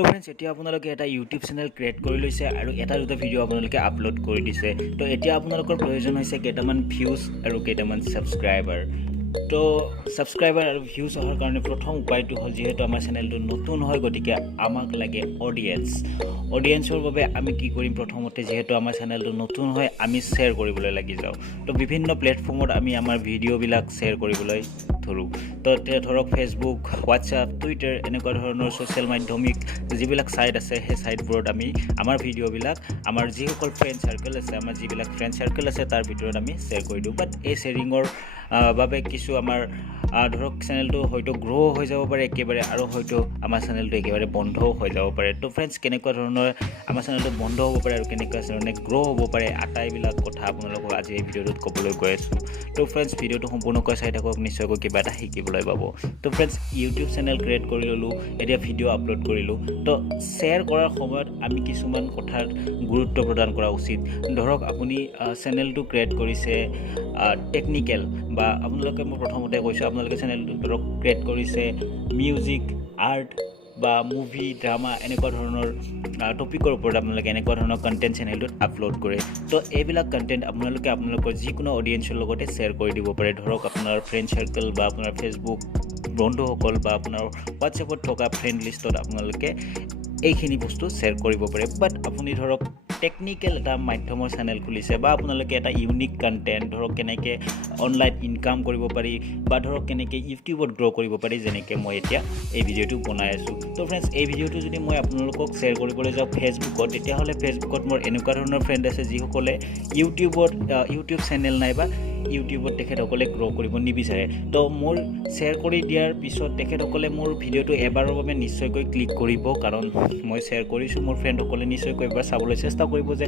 তো ফ্ৰেণ্ডছ এতিয়া আপোনালোকে এটা ইউটিউব চেনেল ক্ৰিয়েট কৰি লৈছে আৰু এটা দুটা ভিডিঅ' আপোনালোকে আপলোড কৰি দিছে তো এতিয়া আপোনালোকৰ প্ৰয়োজন হৈছে কেইটামান ভিউজ আৰু কেইটামান ছাবস্ক্ৰাইবাৰ তো ছাবস্ক্ৰাইবাৰ আৰু ভিউজ অহাৰ কাৰণে প্ৰথম উপায়টো হ'ল যেহেতু আমাৰ চেনেলটো নতুন হয় গতিকে আমাক লাগে অডিয়েন্সৰ বাবে আমি কি কৰিম প্ৰথমতে যেহেতু আমাৰ চেনেলটো নতুন হয় আমি শ্বেয়াৰ কৰিবলৈ লাগি যাওঁ তো বিভিন্ন প্লেটফৰ্মত আমি আমাৰ ভিডিঅ'বিলাক শ্বেয়াৰ কৰিবলৈ ধৰোঁ তো ধৰক ফেচবুক হোৱাটছআপ টুইটাৰ এনেকুৱা ধৰণৰ ছ'চিয়েল মাধ্যমিক যিবিলাক ছাইট আছে সেই ছাইটবোৰত আমি আমাৰ ভিডিঅ'বিলাক আমাৰ যিসকল ফ্ৰেণ্ড চাৰ্কেল আছে আমাৰ যিবিলাক ফ্ৰেণ্ড চাৰ্কেল আছে তাৰ ভিতৰত আমি শ্বেয়াৰ কৰি দিওঁ বাট এই শ্বেয়াৰিঙৰ বাবে কিছু আমাৰ ধৰক চেনেলটো হয়তো গ্ৰ' হৈ যাব পাৰে একেবাৰে আৰু হয়তো আমাৰ চেনেলটো একেবাৰে বন্ধও হৈ যাব পাৰে তো ফ্ৰেণ্ডছ কেনেকুৱা ধৰণৰ আমাৰ চেনেলটো বন্ধ হ'ব পাৰে আৰু কেনেকুৱা ধৰণে গ্ৰ' হ'ব পাৰে আটাইবিলাক কথা আপোনালোকক আজি এই ভিডিঅ'টোত ক'বলৈ গৈ আছোঁ তো ফ্ৰেণ্ডছ ভিডিঅ'টো সম্পূৰ্ণকৈ চাই থাকক নিশ্চয়কৈ কিবা এটা শিকিবলৈ পাব তো ফ্ৰেণ্ডছ ইউটিউব চেনেল ক্ৰিয়েট কৰি ল'লোঁ এতিয়া ভিডিঅ' আপলোড কৰিলোঁ তো শ্বেয়াৰ কৰাৰ সময়ত আমি কিছুমান কথাৰ গুৰুত্ব প্ৰদান কৰা উচিত ধৰক আপুনি চেনেলটো ক্ৰিয়েট কৰিছে টেকনিকেল বা আপোনালোকে মই প্ৰথমতে কৈছোঁ আপোনালোকে চেনেলটো ধৰক ক্ৰিয়েট কৰিছে মিউজিক আৰ্ট বা মুভি ড্ৰামা এনেকুৱা ধৰণৰ টপিকৰ ওপৰত আপোনালোকে এনেকুৱা ধৰণৰ কণ্টেণ্ট চেনেলটোত আপলোড কৰে তো এইবিলাক কণ্টেণ্ট আপোনালোকে আপোনালোকৰ যিকোনো অডিয়েন্সৰ লগতে শ্বেয়াৰ কৰি দিব পাৰে ধৰক আপোনাৰ ফ্ৰেণ্ড চাৰ্কেল বা আপোনাৰ ফেচবুক বন্ধুসকল বা আপোনাৰ হোৱাটছএপত থকা ফ্ৰেণ্ড লিষ্টত আপোনালোকে এইখিনি বস্তু শ্বেয়াৰ কৰিব পাৰে বাট আপুনি ধৰক টেকনিকেল এটা মাধ্যমৰ চেনেল খুলিছে বা আপোনালোকে এটা ইউনিক কণ্টেণ্ট ধৰক কেনেকৈ অনলাইন ইনকাম কৰিব পাৰি বা ধৰক কেনেকৈ ইউটিউবত গ্ৰ' কৰিব পাৰি যেনেকৈ মই এতিয়া এই ভিডিঅ'টো বনাই আছোঁ তো ফ্ৰেণ্ডছ এই ভিডিঅ'টো যদি মই আপোনালোকক শ্বেয়াৰ কৰিবলৈ যাওঁ ফেচবুকত তেতিয়াহ'লে ফেচবুকত মোৰ এনেকুৱা ধৰণৰ ফ্ৰেণ্ড আছে যিসকলে ইউটিউব চেনেল নাই বা ইউটিউবত তেখেতসকলে গ্ৰ' কৰিব নিবিচাৰে তো মোৰ শ্বেয়াৰ কৰি দিয়াৰ পিছত তেখেতসকলে মোৰ ভিডিঅ'টো এবাৰৰ বাবে নিশ্চয়কৈ ক্লিক কৰিব কাৰণ মই শ্বেয়াৰ কৰিছোঁ মোৰ ফ্ৰেণ্ডসকলে নিশ্চয়কৈ এবাৰ চাবলৈ চেষ্টা কৰিব যে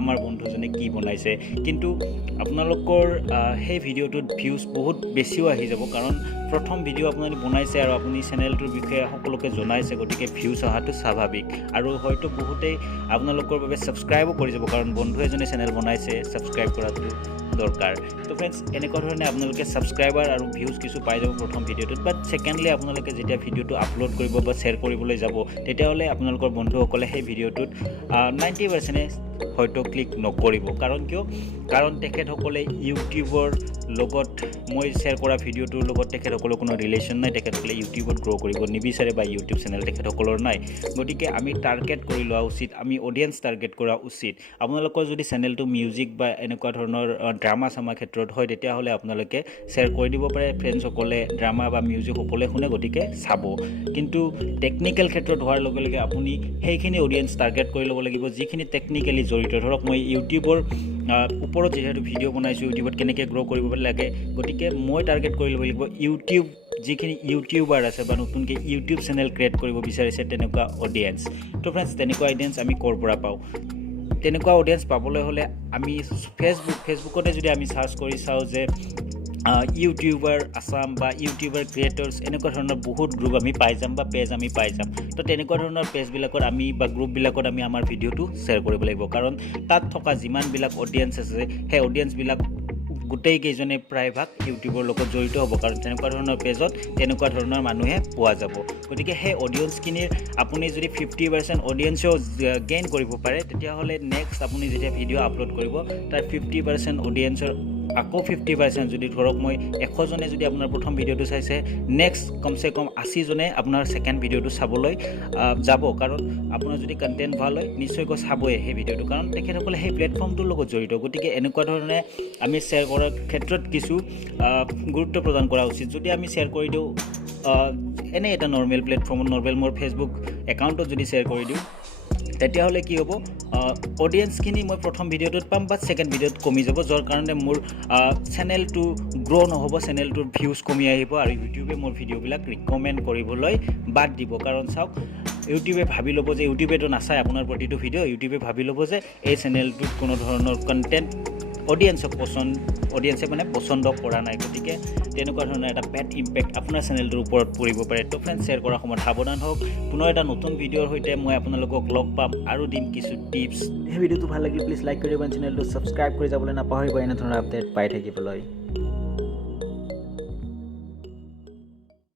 আমাৰ বন্ধুজনে কি বনাইছে কিন্তু আপোনালোকৰ সেই ভিডিঅ'টোত ভিউজ বহুত বেছিও আহি যাব কাৰণ প্ৰথম ভিডিঅ' আপুনি বনাইছে আৰু আপুনি চেনেলটোৰ বিষয়ে সকলোকে জনাইছে গতিকে ভিউজ অহাটো স্বাভাৱিক আৰু হয়তো বহুতেই আপোনালোকৰ বাবে ছাবস্ক্ৰাইবো কৰি যাব কাৰণ বন্ধু এজনে চেনেল বনাইছে ছাবস্ক্ৰাইব কৰাটো দৰকাৰ তো ফ্ৰেণ্ডছ এনেকুৱা ধৰণে আপোনালোকে ছাবস্ক্ৰাইবাৰ আৰু ভিউজ কিছু পাই যাব প্ৰথম ভিডিঅ'টোত বাট ছেকেণ্ডলি আপোনালোকে যেতিয়া ভিডিঅ'টো আপলোড কৰিব বা শ্বেয়াৰ কৰিবলৈ যাব তেতিয়াহ'লে আপোনালোকৰ বন্ধুসকলে সেই ভিডিঅ'টোত 90% হয়তো ক্লিক নকৰিব কাৰণ কিয় কাৰণ তেখেতসকলে ইউটিউবৰ লগত মই শ্বেয়াৰ কৰা ভিডিঅ'টোৰ লগত তেখেতসকলৰ কোনো ৰিলেশ্যন নাই তেখেতসকলে ইউটিউবত গ্ৰ' কৰিব নিবিচাৰে বা ইউটিউব চেনেল তেখেতসকলৰ নাই গতিকে আমি টাৰ্গেট কৰি লোৱা উচিত আমি অডিয়েন্স টাৰ্গেট কৰা উচিত আপোনালোকৰ যদি চেনেলটো মিউজিক বা এনেকুৱা ধৰণৰ ড্ৰামা চামা ক্ষেত্ৰত হয় তেতিয়াহ'লে আপোনালোকে শ্বেয়াৰ কৰি দিব পাৰে ফ্ৰেণ্ডছসকলে ড্ৰামা বা মিউজিক সকলে শুনে গতিকে চাব কিন্তু টেকনিকেল ক্ষেত্ৰত হোৱাৰ লগে লগে আপুনি সেইখিনি অডিয়েন্স টাৰ্গেট কৰি ল'ব লাগিব যিখিনি টেকনিকেলি জড়িত ধৰক মই ইউটিউবৰ ওপৰত যিহেতু ভিডিঅ' বনাইছোঁ ইউটিউবত কেনেকৈ গ্ৰ' কৰিব লাগে গতিকে মই টাৰ্গেট কৰি ল'ব লাগিব ইউটিউব যিখিনি ইউটিউবাৰ আছে বা নতুনকৈ ইউটিউব চেনেল ক্ৰিয়েট কৰিব বিচাৰিছে তেনেকুৱা অডিয়েন্স তো ফ্ৰেণ্ডছ তেনেকুৱা অডিয়েন্স আমি ক'ৰ পৰা পাওঁ তেনেকুৱা অডিয়েন্স পাবলৈ হ'লে আমি ফেচবুকতে যদি আমি চাৰ্চ কৰি চাওঁ যে ইউটিউবাৰ আছাম বা ইউটিউবাৰ ক্ৰিয়েটৰ্ছ এনেকুৱা ধৰণৰ বহুত গ্ৰুপ আমি পাই যাম বা পেজ আমি পাই যাম তো তেনেকুৱা ধৰণৰ পেজবিলাকত আমি বা গ্ৰুপবিলাকত আমি আমাৰ ভিডিঅ'টো শ্বেয়াৰ কৰিব লাগিব কাৰণ তাত থকা যিমানবিলাক অডিয়েন্স আছে সেই অডিয়েন্সবিলাক গোটেইকেইজনে প্ৰায়ভাগ ইউটিউবৰ লগত জড়িত হ'ব কাৰণ তেনেকুৱা ধৰণৰ পেজত তেনেকুৱা ধৰণৰ মানুহে পোৱা যাব গতিকে সেই অডিয়েন্সখিনিৰ আপুনি যদি 50% অডিয়েন্সেও গেইন কৰিব পাৰে তেতিয়াহ'লে নেক্সট আপুনি যেতিয়া ভিডিঅ' আপলোড কৰিব তাৰ 50% অডিয়েন্সৰ আকৌ 50% যদি ধৰক মই 100জনে যদি আপোনাৰ প্ৰথম ভিডিঅ'টো চাইছে নেক্সট কমচে কম 80জনে আপোনাৰ ছেকেণ্ড ভিডিঅ'টো চাবলৈ যাব কাৰণ আপোনাৰ যদি কণ্টেণ্ট ভাল হয় নিশ্চয়কৈ চাবই সেই ভিডিঅ'টো কাৰণ তেখেতসকলে সেই প্লেটফৰ্মটোৰ লগত জড়িত গতিকে এনেকুৱা ধৰণে আমি শ্বেয়াৰ কৰাৰ ক্ষেত্ৰত কিছু গুৰুত্ব প্ৰদান কৰা উচিত যদি আমি শ্বেয়াৰ কৰি দিওঁ এনে এটা নৰ্মেল প্লেটফৰ্মত নৰ্মেল মোৰ ফেচবুক একাউণ্টত যদি শ্বেয়াৰ কৰি দিওঁ তেতিয়াহ'লে কি হ'ব অডিয়েন্সখিনি মই প্ৰথম ভিডিঅ'টোত পাম বা ছেকেণ্ড ভিডিঅ'ত কমি যাব যাৰ কাৰণে মোৰ চেনেলটো গ্ৰ' নহ'ব চেনেলটোৰ ভিউজ কমি আহিব আৰু ইউটিউবে মোৰ ভিডিঅ'বিলাক ৰিকমেণ্ড কৰিবলৈ বাদ দিব কাৰণ চাওক ইউটিউবে ভাবি ল'ব যে ইউটিউবেতো নাচায় আপোনাৰ প্ৰতিটো ভিডিঅ' ইউটিউবে ভাবি ল'ব যে এই চেনেলটোত কোনো ধৰণৰ কণ্টেণ্ট অডিয়েন্সে মানে পচন্দ কৰা নাই গতিকে তেনেকুৱা ধৰণৰ এটা বেড ইম্পেক্ট আপোনাৰ চেনেলটোৰ ওপৰত পৰিব পাৰে তো ফ্ৰেণ্ডছ শ্বেয়াৰ কৰাৰ সময়ত সাৱধান হওক পুনৰ এটা নতুন ভিডিঅ'ৰ সৈতে মই আপোনালোকক লগ পাম আৰু দিম কিছু টিপছ এই ভিডিঅ'টো ভাল লাগিলে প্লিজ লাইক কৰি দিব চেনেলটো ছাবস্ক্ৰাইব কৰি যাবলৈ নাপাহৰিব এনে ধৰণৰ আপডেট পাই থাকিবলৈ